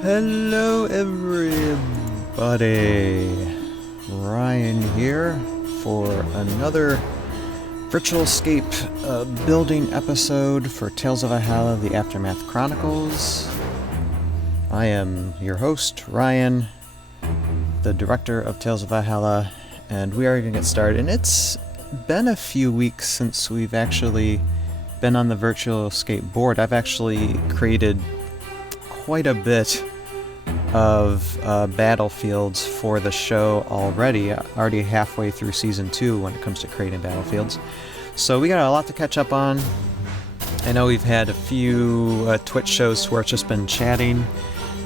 Hello everybody, Ryan here for another Virtualscape building episode for Tales of Valhalla, the Aftermath Chronicles. I am your host, Ryan, the director of Tales of Valhalla, and we are going to get started. And it's been a few weeks since we've actually been on the Virtualscape board. I've actually created quite a bit of battlefields for the show already halfway through season 2 when it comes to creating battlefields. So we got a lot to catch up on. I know we've had a few Twitch shows where it's just been chatting,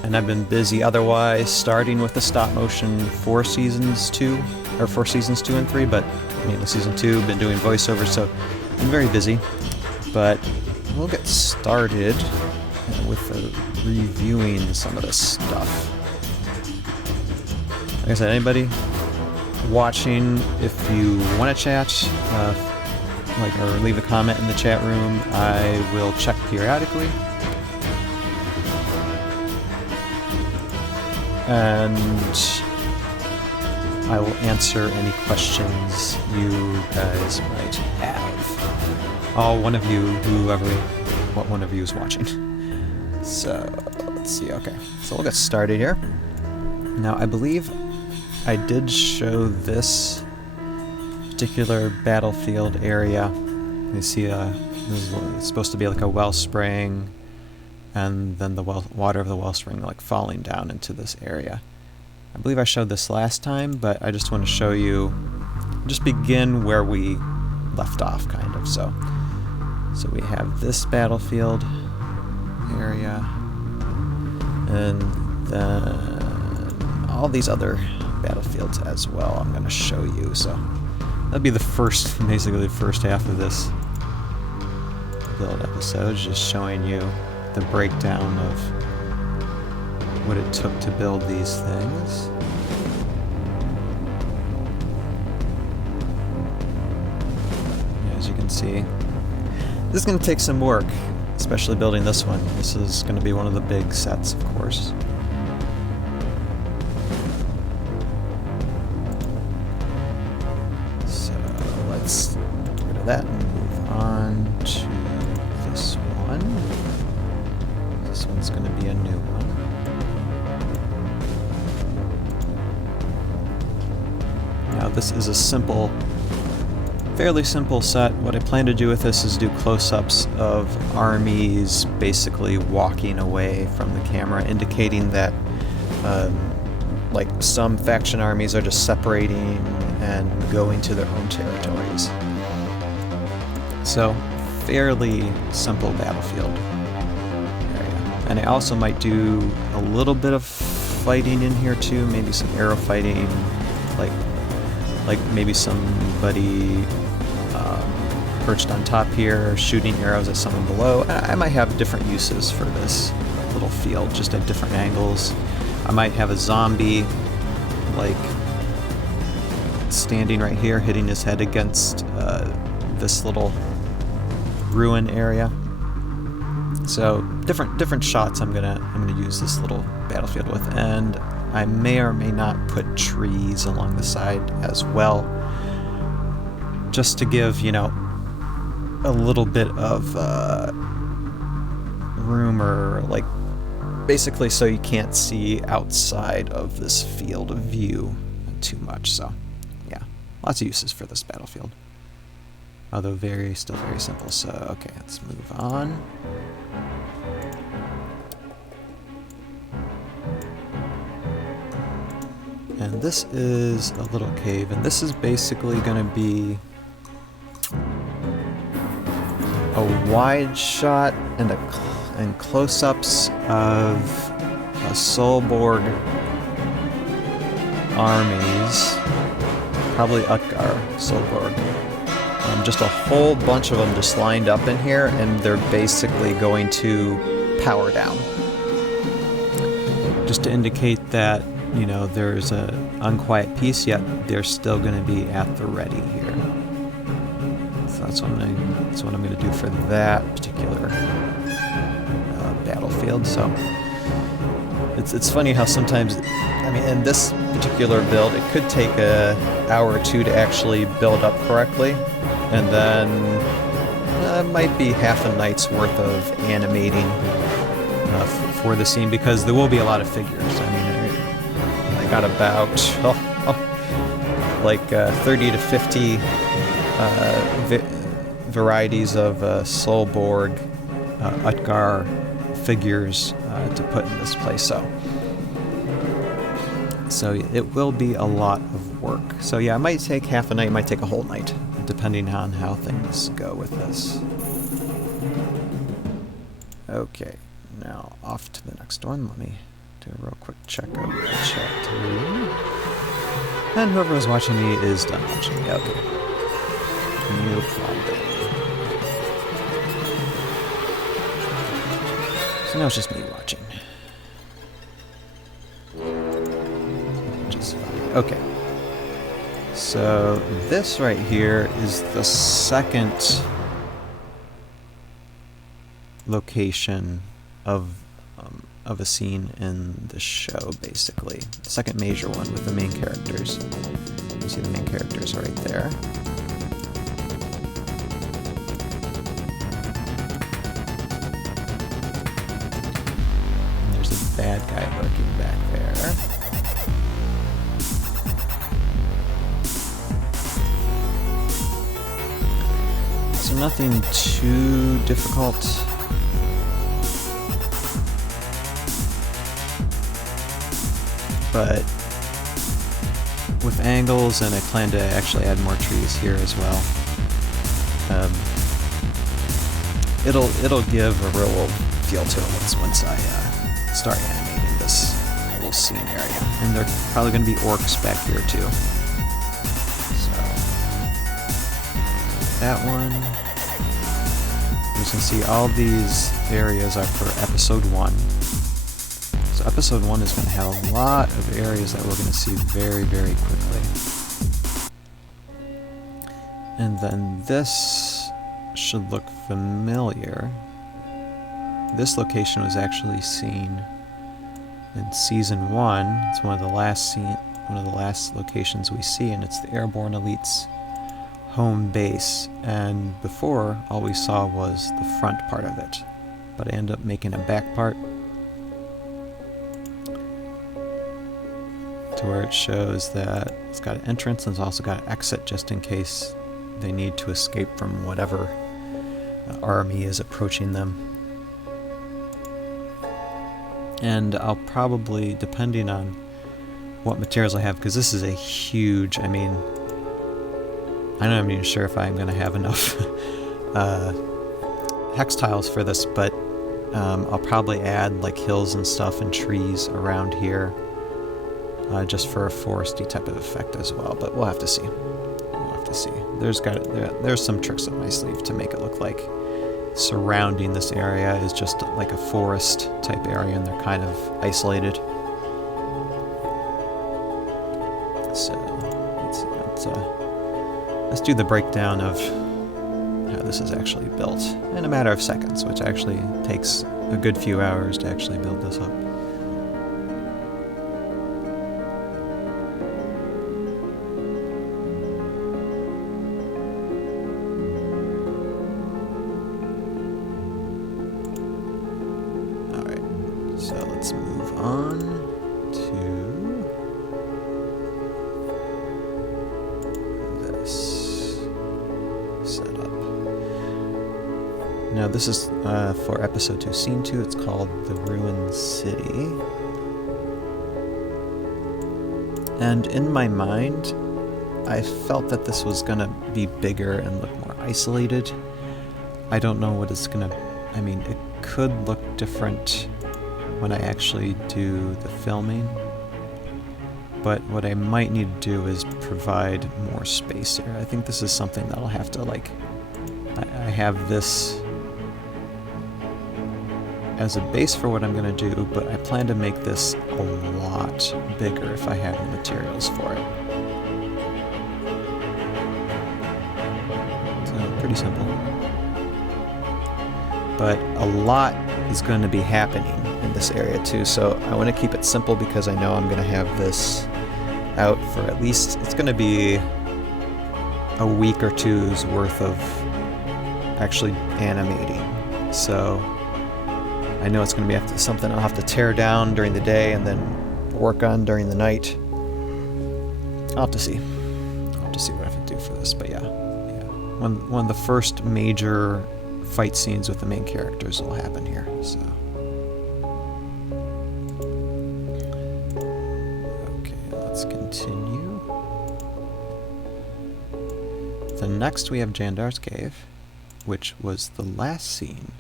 and I've been busy otherwise, starting with the stop motion for seasons 2 and 3, but mainly season 2, been doing voiceovers, so been very busy. But we'll get started with reviewing some of this stuff. Like I said, anybody watching, if you want to chat, or leave a comment in the chat room, I will check periodically. And I will answer any questions you guys might have. One of you is watching. So, let's see, okay. So we'll get started here. Now, I believe I did show this particular battlefield area. You see, it's supposed to be like a wellspring, and then the water of the wellspring like falling down into this area. I believe I showed this last time, but I just want to show you, just begin where we left off, kind of. So we have this battlefield area, and then all these other battlefields as well I'm going to show you. So that'll be basically the first half of this build episode, just showing you the breakdown of what it took to build these things. As you can see, this is going to take some work, especially building this one. This is going to be one of the big sets, of course. So let's get rid of that and move on to this one. This one's going to be a new one. Now this is a fairly simple set. What I plan to do with this is do close-ups of armies basically walking away from the camera, indicating that like some faction armies are just separating and going to their own territories. So, fairly simple battlefield area. And I also might do a little bit of fighting in here too, maybe some arrow fighting, like maybe somebody perched on top here, shooting arrows at someone below. I might have different uses for this little field, just at different angles. I might have a zombie, like, standing right here, hitting his head against this little ruin area. So different shots I'm gonna use this little battlefield with, and I may or may not put trees along the side as well, just to give, a little bit of room, or like basically so you can't see outside of this field of view too much. So yeah, lots of uses for this battlefield, although still very simple. So okay, let's move on. And this is a little cave, and this is basically going to be a wide shot and close-ups of a Solborg armies, probably Utgar Solborg. Just a whole bunch of them just lined up in here, and they're basically going to power down. Just to indicate that, there's an unquiet piece, yet they're still going to be at the ready here. So that's what I'm going to do for that particular battlefield. So It's funny how sometimes, I mean, in this particular build, it could take an hour or two to actually build up correctly, and then it might be half a night's worth of animating for the scene, because there will be a lot of figures. I mean, I got about like 30 to 50 varieties of Solborg, Utgar figures to put in this place, so it will be a lot of work. So yeah, it might take half a night, it might take a whole night, depending on how things go with this. Okay, now off to the next one. Let me do a real quick check of the chat too. And whoever is watching me is done watching me. Okay. No problem. So now it's just me watching. Which is fine. Okay. So this right here is the second location of a scene in the show, basically. The second major one with the main characters. You see the main characters right there. And there's a bad guy lurking back there. So nothing too difficult. But with angles, and I plan to actually add more trees here as well, it'll give a real feel to it once I start animating this little scene area. And there are probably going to be orcs back here too. So that one. You can see all these areas are for episode 1. So episode 1 is going to have a lot of areas that we're going to see very, very quickly. And then this should look familiar. This location was actually seen in season 1. It's one of the last locations we see, and it's the Airborne Elite's home base. And before, all we saw was the front part of it, but I ended up making a back part to where it shows that it's got an entrance and it's also got an exit, just in case they need to escape from whatever army is approaching them. And I'll probably, depending on what materials I have, because this is a huge, I mean, I'm not even sure if I'm going to have enough hex tiles for this, but I'll probably add like hills and stuff and trees around here, just for a foresty type of effect as well. But we'll have to see. We'll have to see. There's some tricks up my sleeve to make it look like surrounding this area is just like a forest type area, and they're kind of isolated. So let's do the breakdown of how this is actually built in a matter of seconds, which actually takes a good few hours to actually build this up. Alright, so let's move on to setup. Now this is for episode 2, scene 2. It's called The Ruined City. And in my mind, I felt that this was gonna be bigger and look more isolated. I don't know what it's gonna, I mean, it could look different when I actually do the filming. But what I might need to do is provide more space here. I think this is something that I'll have to, like, I have this as a base for what I'm going to do, but I plan to make this a lot bigger if I have the materials for it. So, pretty simple. But a lot is going to be happening in this area too, so I want to keep it simple because I know I'm going to have this out for at least, it's going to be a week or two's worth of actually animating. So I know it's going to be something I'll have to tear down during the day and then work on during the night. I'll have to see. I'll have to see what I have to do for this, but yeah. One of the first major fight scenes with the main characters will happen here, so. Okay, let's continue. Then next we have Jandar's Cave, which was the last scene,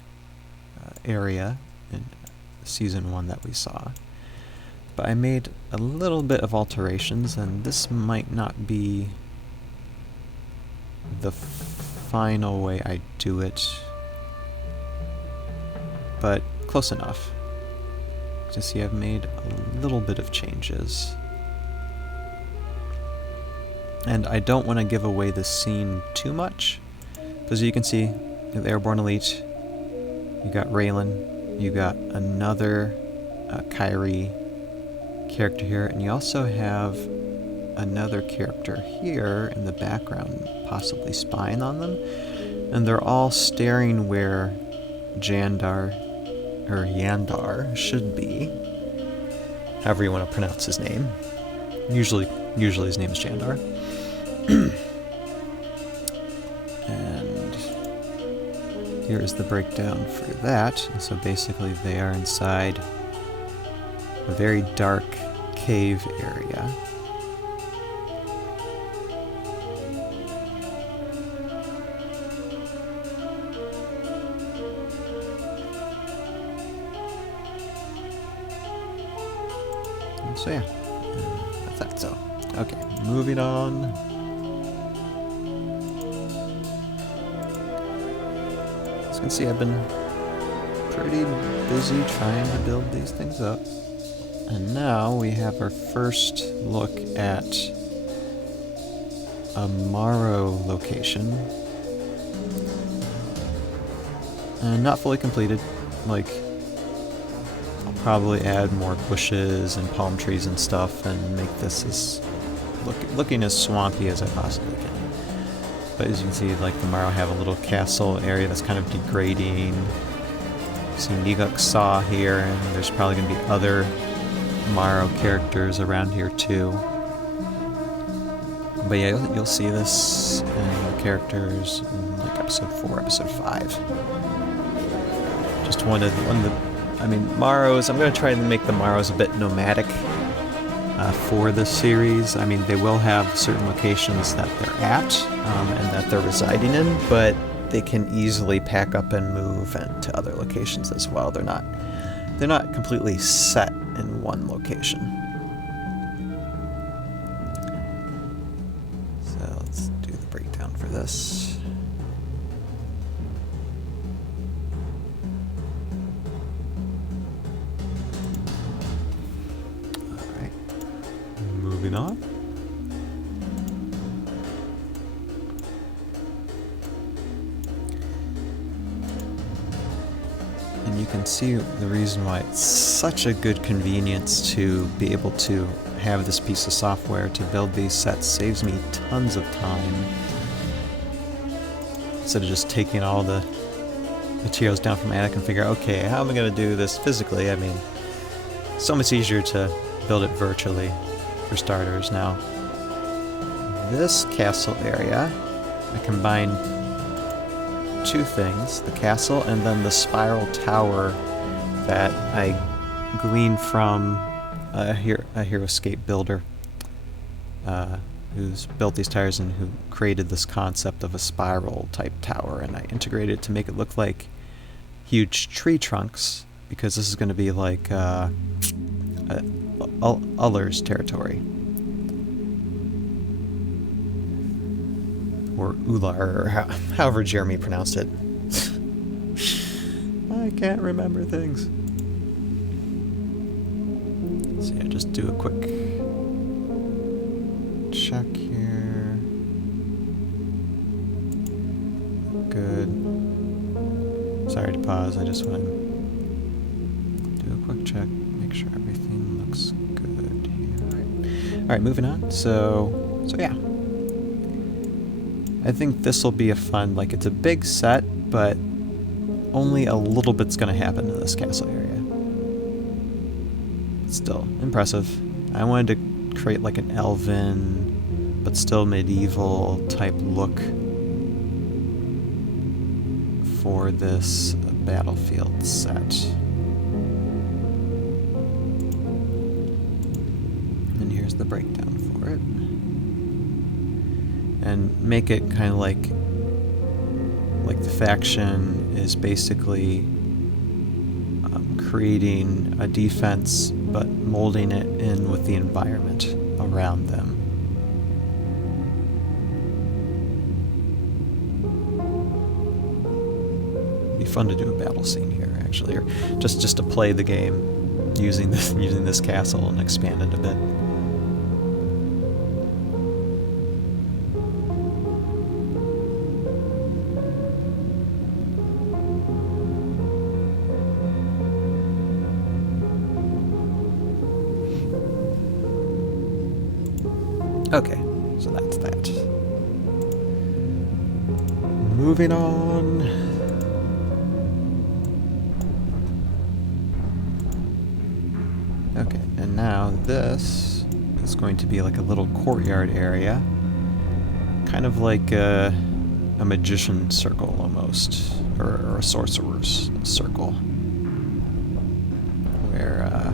area in Season 1 that we saw. But I made a little bit of alterations, and this might not be the final way I do it, but close enough. To see, I've made a little bit of changes. And I don't want to give away the scene too much, because you can see the Airborne Elite, you got Raylan, you got another Kyrie character here, and you also have another character here in the background, possibly spying on them, and they're all staring where Jandar, or Yandar, should be. However you want to pronounce his name. Usually his name is Jandar. And here is the breakdown for that. So basically they are inside a very dark cave area. So yeah, that's that. So, okay, moving on. As you can see, I've been pretty busy trying to build these things up. And now we have our first look at a Morrow location. And not fully completed, like, probably add more bushes and palm trees and stuff and make this as looking as swampy as I possibly can. But as you can see, like, the Morrow have a little castle area that's kind of degrading. You see Niguk Saw here, and there's probably going to be other Morrow characters around here too. But yeah, you'll see this in the characters in like episode 4, episode 5. Just one of the I mean, Morrows, I'm going to try and make the Morrows a bit nomadic for this series. I mean, they will have certain locations that they're at and that they're residing in, but they can easily pack up and move to other locations as well. They're not completely set in one location. So let's do the breakdown for this. Moving on. And you can see the reason why it's such a good convenience to be able to have this piece of software to build these sets. Saves me tons of time. Instead of just taking all the materials down from Attic and figure out, okay, how am I going to do this physically? I mean, so much easier to build it virtually. For starters. Now, this castle area, I combined two things, the castle and then the spiral tower that I gleaned from a Heroscape builder who's built these towers and who created this concept of a spiral type tower, and I integrated it to make it look like huge tree trunks, because this is going to be like Uller's territory. Or Ular, or however Jeremy pronounced it. I can't remember things. So yeah, just do a quick check here. Good. Sorry to pause, I just want to do a quick check, make sure everything looks good here. All right, moving on. So yeah. I think this will be a fun, like, it's a big set, but only a little bit's gonna happen in this castle area. Still impressive. I wanted to create like an elven, but still medieval type look for this battlefield set. And here's the breakdown for it. And make it kind of like the faction is basically creating a defense, but molding it in with the environment around them. It'd be fun to do a battle scene here, actually, or just to play the game using this castle and expand it a bit. Okay, so that's that. Moving on. Okay, and now this is going to be like a little courtyard area. Kind of like a magician circle almost, or a sorcerer's circle. Where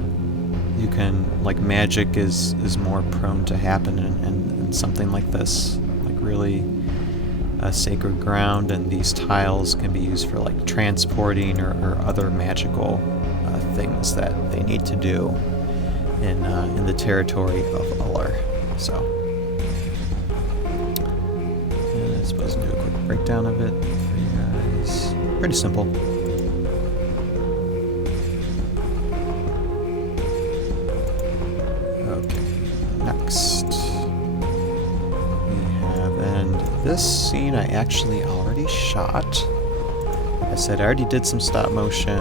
you can, like, magic is more prone to happen in something like this, like really sacred ground, and these tiles can be used for like transporting or other magical things that they need to do in the territory of Uller. So, and I suppose I'll do a quick breakdown of it for you guys. Pretty simple. Next, we have, and this scene I actually already shot. Like I said, I already did some stop motion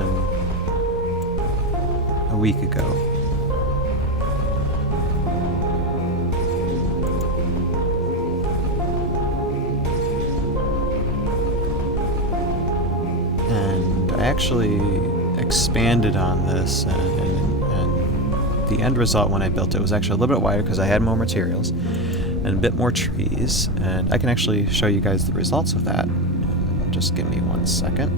a week ago. And I actually expanded on this, and the end result when I built it was actually a little bit wider because I had more materials and a bit more trees, and I can actually show you guys the results of that. Just give me 1 second.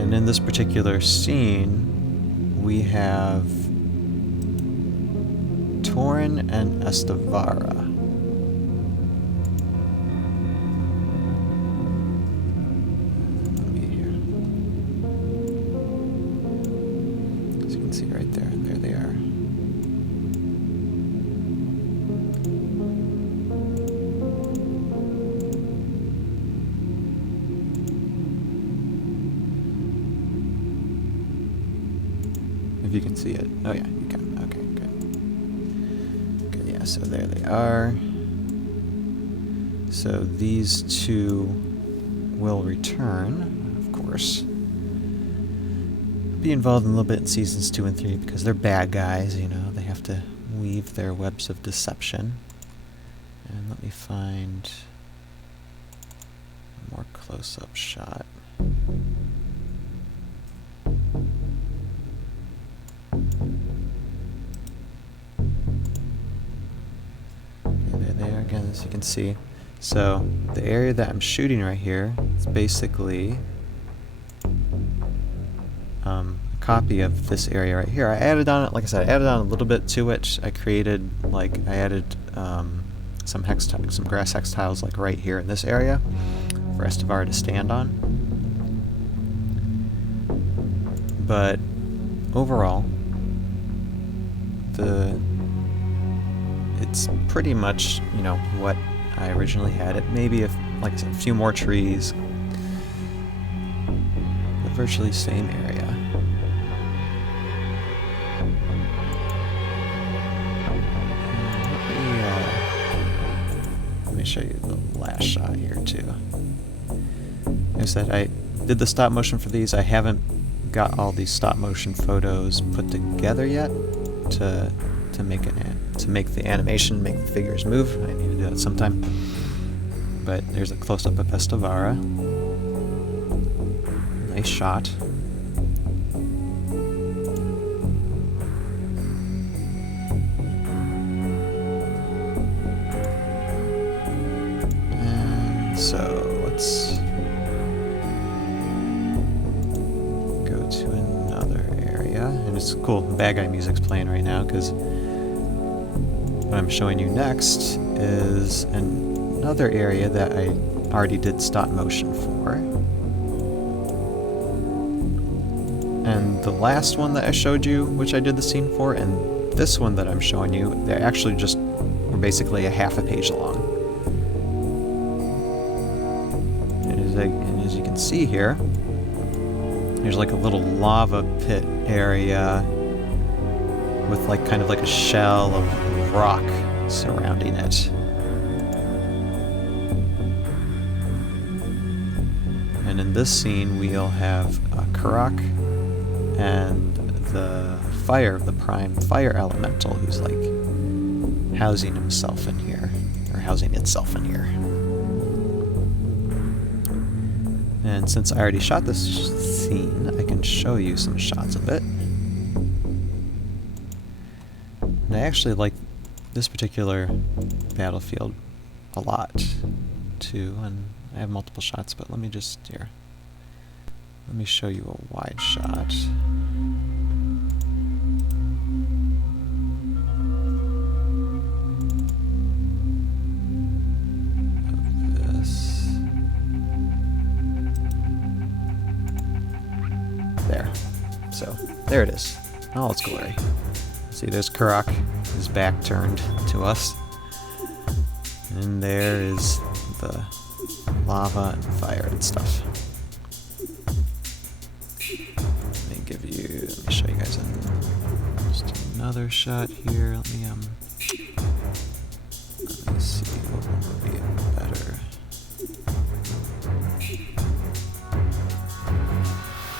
And in this particular scene, we have Torin and Estavara. See right there, and there they are. If you can see it. Oh yeah, you can. Okay, good. Good, yeah, so there they are. So these two will return, of course. Be involved in a little bit in seasons 2 and 3 because they're bad guys, you know, they have to weave their webs of deception. And let me find a more close-up shot. Okay, there they are again, as you can see. So the area that I'm shooting right here is basically a copy of this area right here. I added on it, like I said, I added on a little bit to it. I created, like, I added some grass hex tiles, like right here in this area for Estavara to stand on. But overall, it's pretty much, you know, what I originally had. It maybe, if, like I said, a few more trees, but virtually same area. show you the last shot here too. Like I said, I did the stop motion for these. I haven't got all these stop motion photos put together yet to make the animation, make the figures move. I need to do that sometime. But there's a close-up of Vestavara. Nice shot. And so let's go to another area. And it's cool, bad guy music's playing right now, because what I'm showing you next is another area that I already did stop motion for. And the last one that I showed you, which I did the scene for, and this one that I'm showing you, they're actually just were basically a half a page long. And as you can see here, there's like a little lava pit area with like kind of like a shell of rock surrounding it. And in this scene, we'll have Karak and the prime fire elemental, who's like housing himself in here, or housing itself in here. And since I already shot this scene, I can show you some shots of it. And I actually like this particular battlefield a lot, too, and I have multiple shots, but let me show you a wide shot. Of this. There. So, there it is. Oh, it's glory. See, there's Karak, his back turned to us. And there is the lava and fire and stuff. Let me show you guys just another shot here. Let me see what one would be better.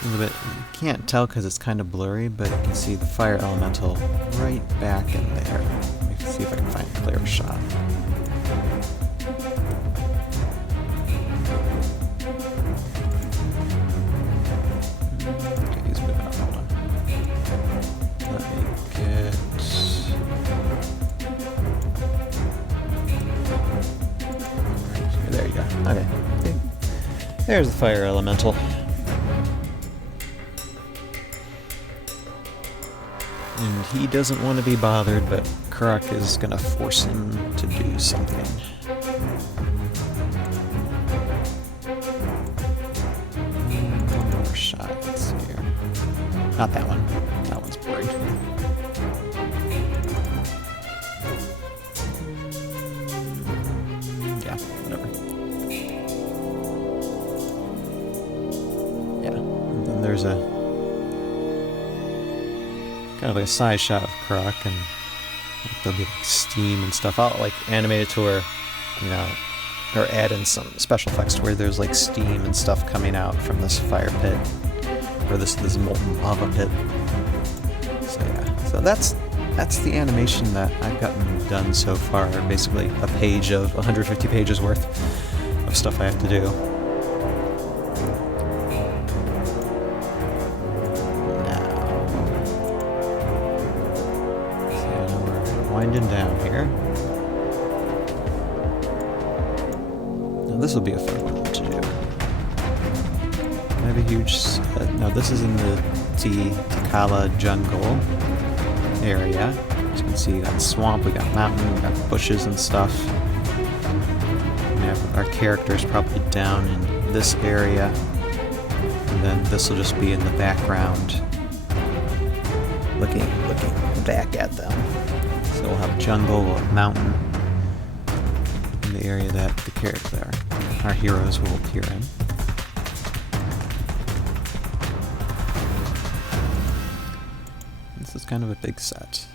A little bit, you can't tell because it's kind of blurry, but you can see the fire elemental right back in there. Let me see if I can find a clearer shot. Okay. There's the fire elemental. And he doesn't want to be bothered, but Karak is going to force him to do something. One more shot. Let's see here. Not that one. That one's blurry. Yeah, whatever. And then there's a kind of like a side shot of Karak, and there'll be like steam and stuff. I'll like animate it to where, you know, or add in some special effects to where there's like steam and stuff coming out from this fire pit, or this molten lava pit. So yeah, so that's the animation that I've gotten done so far. Basically a page of 150 pages worth of stuff I have to do. Winding down here. Now this will be a fun one to do. I have a huge set. Now this is in the Tikala jungle area. As you can see, we got swamp, we got mountain, we got bushes and stuff. We have our characters probably down in this area. And then this will just be in the background, looking back at them. So we'll have jungle, we'll have mountain in the area that the character, our heroes, will appear in. This is kind of a big set.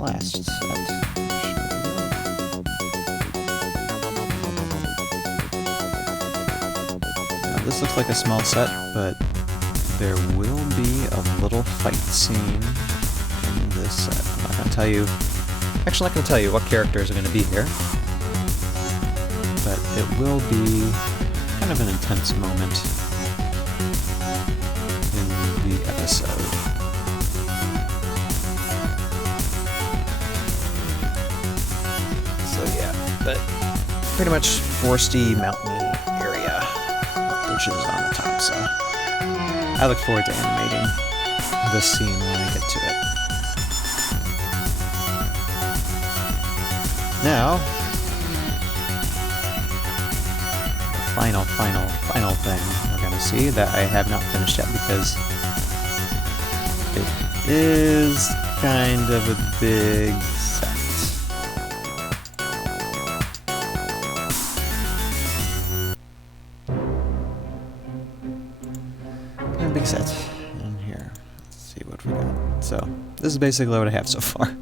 last set. Now, this looks like a small set, but there will be a little fight scene in this set. I'm not going to tell you... Actually, I'm not going to tell you what characters are going to be here. But it will be kind of an intense moment in the episode. So yeah, but pretty much foresty, mountainy area with bushes on the top, so I look forward to animating this scene when I get to it. Now, the final thing we're going to see that I have not finished yet because it is kind of a big set. Kind of big set in here. Let's see what we got. So, this is basically what I have so far.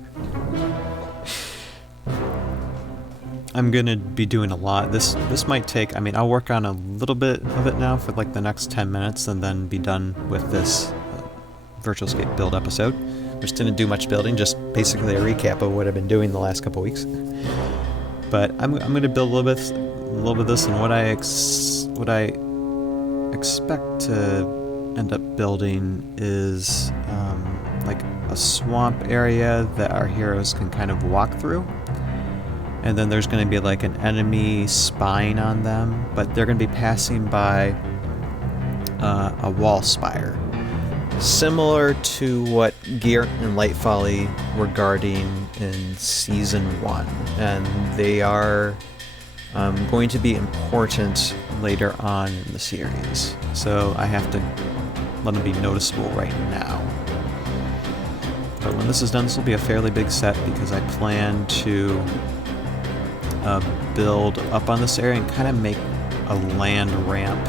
I'm gonna be doing a lot. This might take, I mean, I'll work on a little bit of it now for like the next 10 minutes and then be done with this Virtualscape build episode. Which didn't do much building, just basically a recap of what I've been doing the last couple weeks. But I'm gonna build a little bit of this, and what I expect to end up building is like a swamp area that our heroes can kind of walk through. And then there's going to be like an enemy spying on them, but they're going to be passing by a wall spire. Similar to what Geert and Light Folly were guarding in Season 1. And they are going to be important later on in the series. So I have to let them be noticeable right now. But when this is done, this will be a fairly big set because I plan to build up on this area and kind of make a land ramp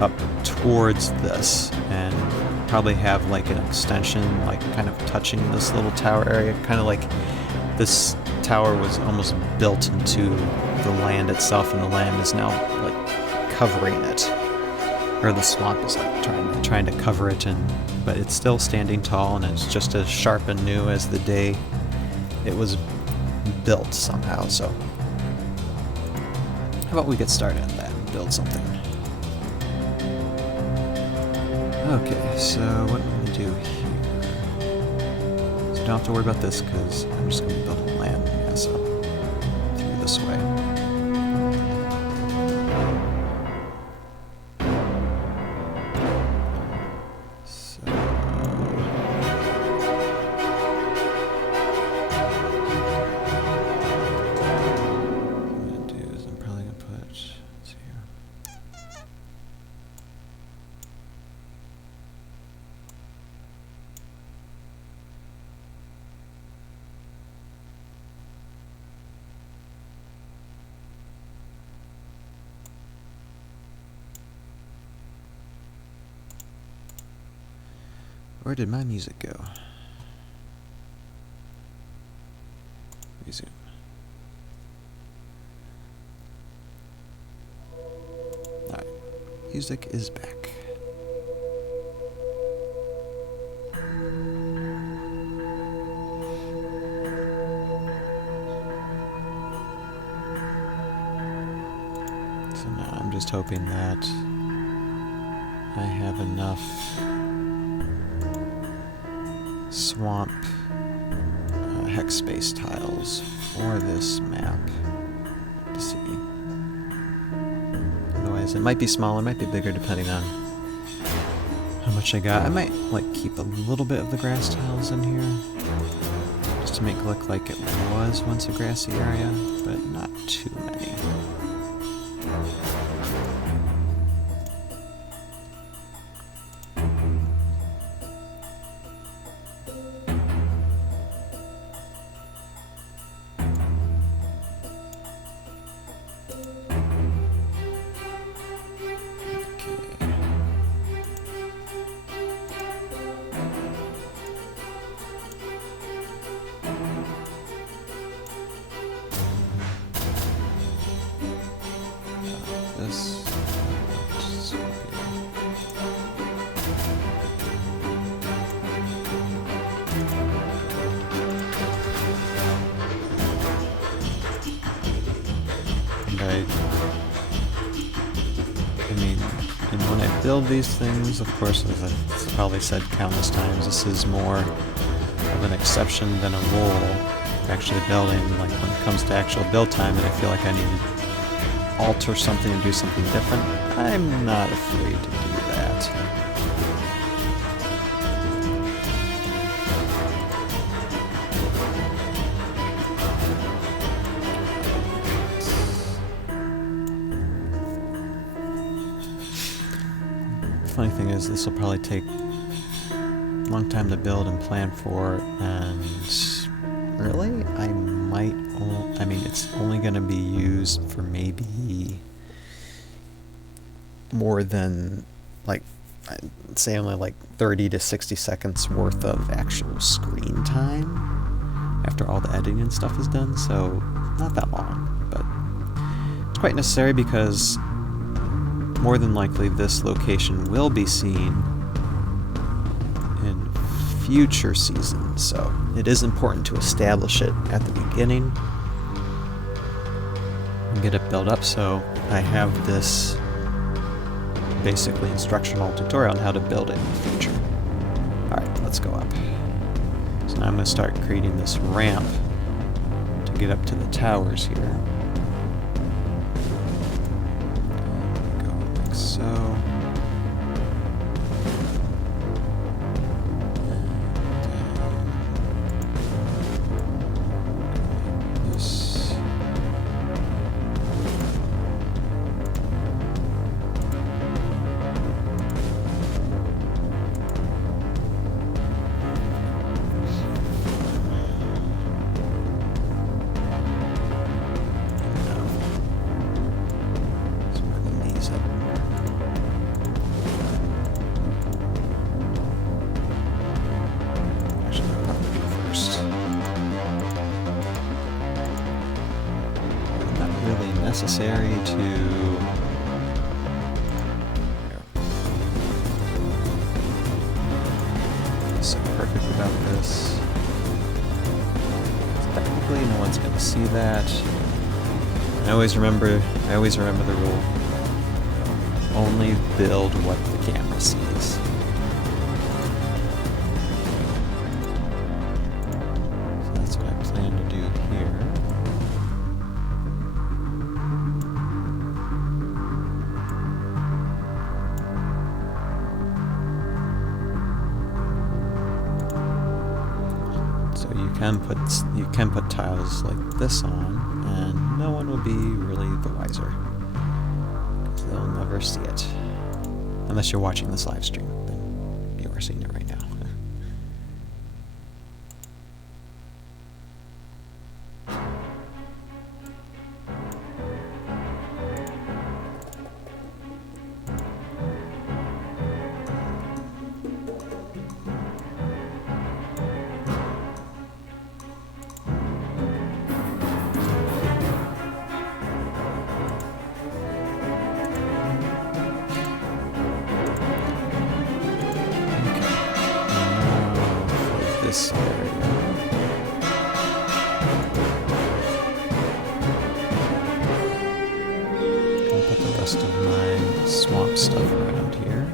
up towards this and probably have like an extension like kind of touching this little tower area, kind of like this tower was almost built into the land itself and the land is now like covering it, or the swamp is like trying to cover it, but it's still standing tall and it's just as sharp and new as the day it was built somehow. So how about we get started on that and build something. Okay, so what I'm going to do here, so don't have to worry about this because I'm just going to build a land mess up through this way. Where did my music go? Resume. Alright, music is back. So now I'm just hoping that I have enough swamp hex space tiles for this map to see. Otherwise, it might be smaller, it might be bigger, depending on how much I got. I might like keep a little bit of the grass tiles in here, just to make it look like it was once a grassy area, but not too many. build these things, of course, as I've probably said countless times, this is more of an exception than a rule. Actually building, like when it comes to actual build time, and I feel like I need to alter something and do something different, I'm not afraid to do that. Funny thing is, this will probably take a long time to build and plan for, and really, I might, I mean, it's only going to be used for maybe more than, like, I'd say only like 30 to 60 seconds worth of actual screen time after all the editing and stuff is done, so not that long, but it's quite necessary because more than likely this location will be seen in future seasons, so it is important to establish it at the beginning and get it built up. So I have this basically instructional tutorial on how to build it in the future. Alright, let's go up. So now I'm going to start creating this ramp to get up to the towers here. So this. Necessary to so perfect about this. Technically, no one's going to see that. I always remember the rule: only build what the camera sees. So that's what I plan to do here. You can put tiles like this on, and no one will be really the wiser, because they'll never see it, unless you're watching this live stream. Then you are seeing it right now. This area. I'll put the rest of my swamp stuff around here.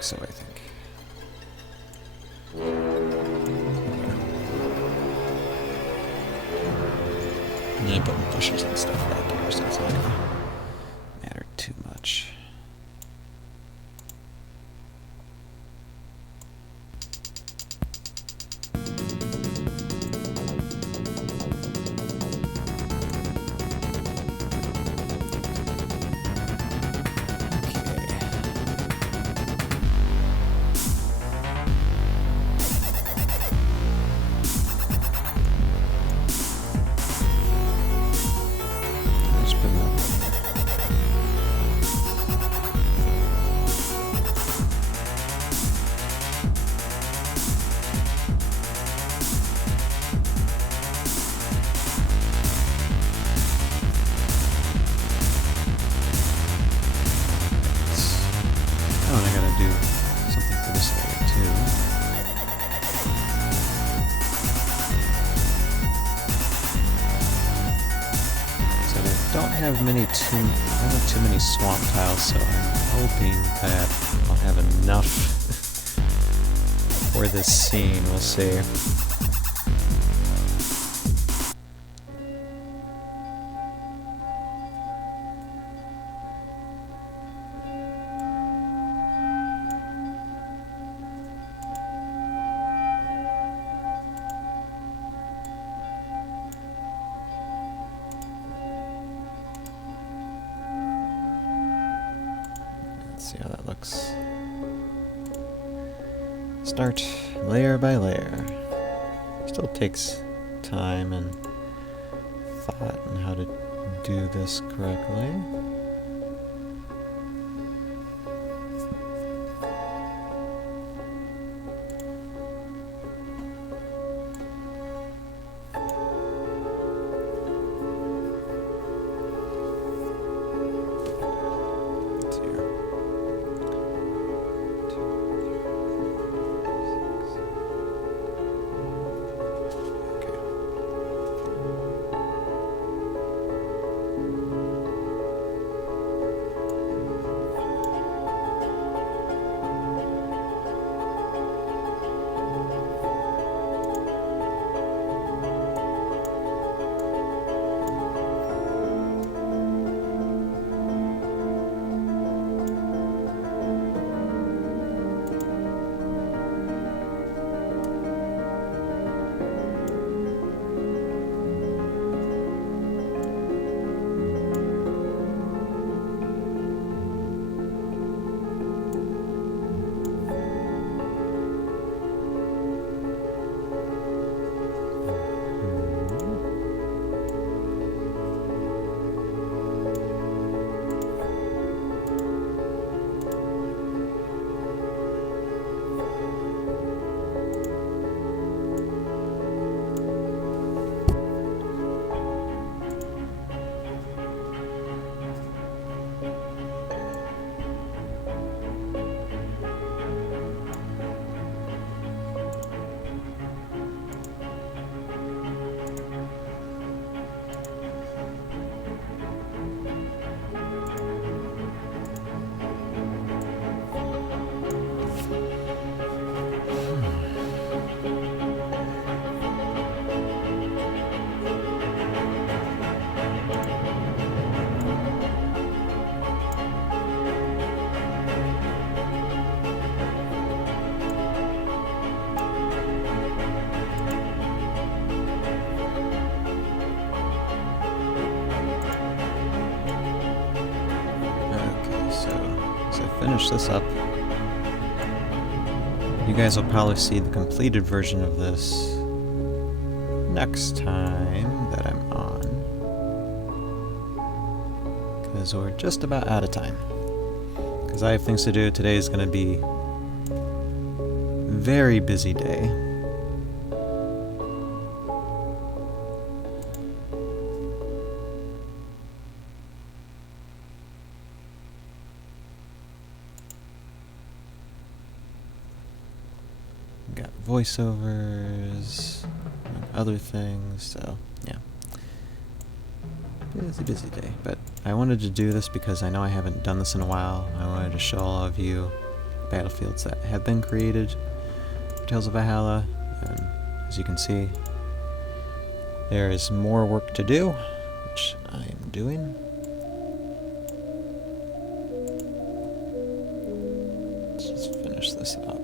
So I think. I'm putting bushes and stuff back here, so it's not gonna matter too much. Have too many swamp tiles, so I'm hoping that I'll have enough for this scene. We'll see. See how that looks. Start layer by layer. Still takes time and thought on how to do this correctly. Finish this up. You guys will probably see the completed version of this next time that I'm on, because we're just about out of time. Because I have things to do. Today is going to be a very busy day. Got voiceovers and other things, so yeah. Busy day, but I wanted to do this because I know I haven't done this in a while. I wanted to show all of you battlefields that have been created for Tales of Valhalla, and as you can see, there is more work to do, which I am doing. Let's just finish this up.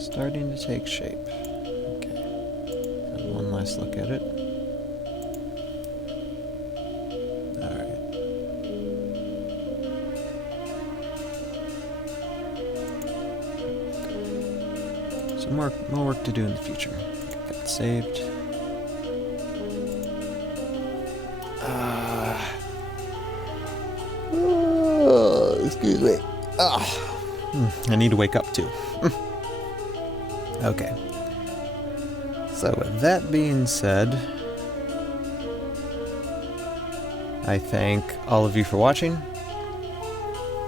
Starting to take shape. Okay. Have one last look at it. Alright. So more work to do in the future. Get that saved. Excuse me. I need to wake up too. Okay. So with that being said, I thank all of you for watching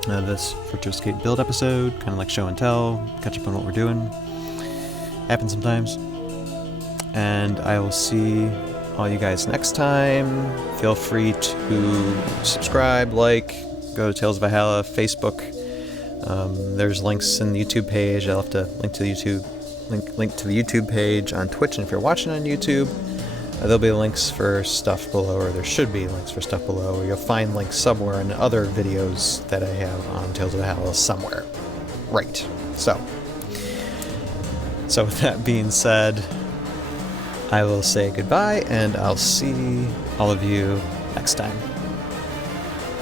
this Virtualscape build episode, kind of like show and tell, catch up on what we're doing. Happens sometimes. And I will see all you guys next time. Feel free to subscribe, like, go to Tales of Valhalla, Facebook. There's links in the YouTube page. I'll have to link to the YouTube page on Twitch, and if you're watching on YouTube, there'll be links for stuff below, or there should be links for stuff below, or you'll find links somewhere in other videos that I have on Tales of Valhalla somewhere. Right. So with that being said, I will say goodbye, and I'll see all of you next time.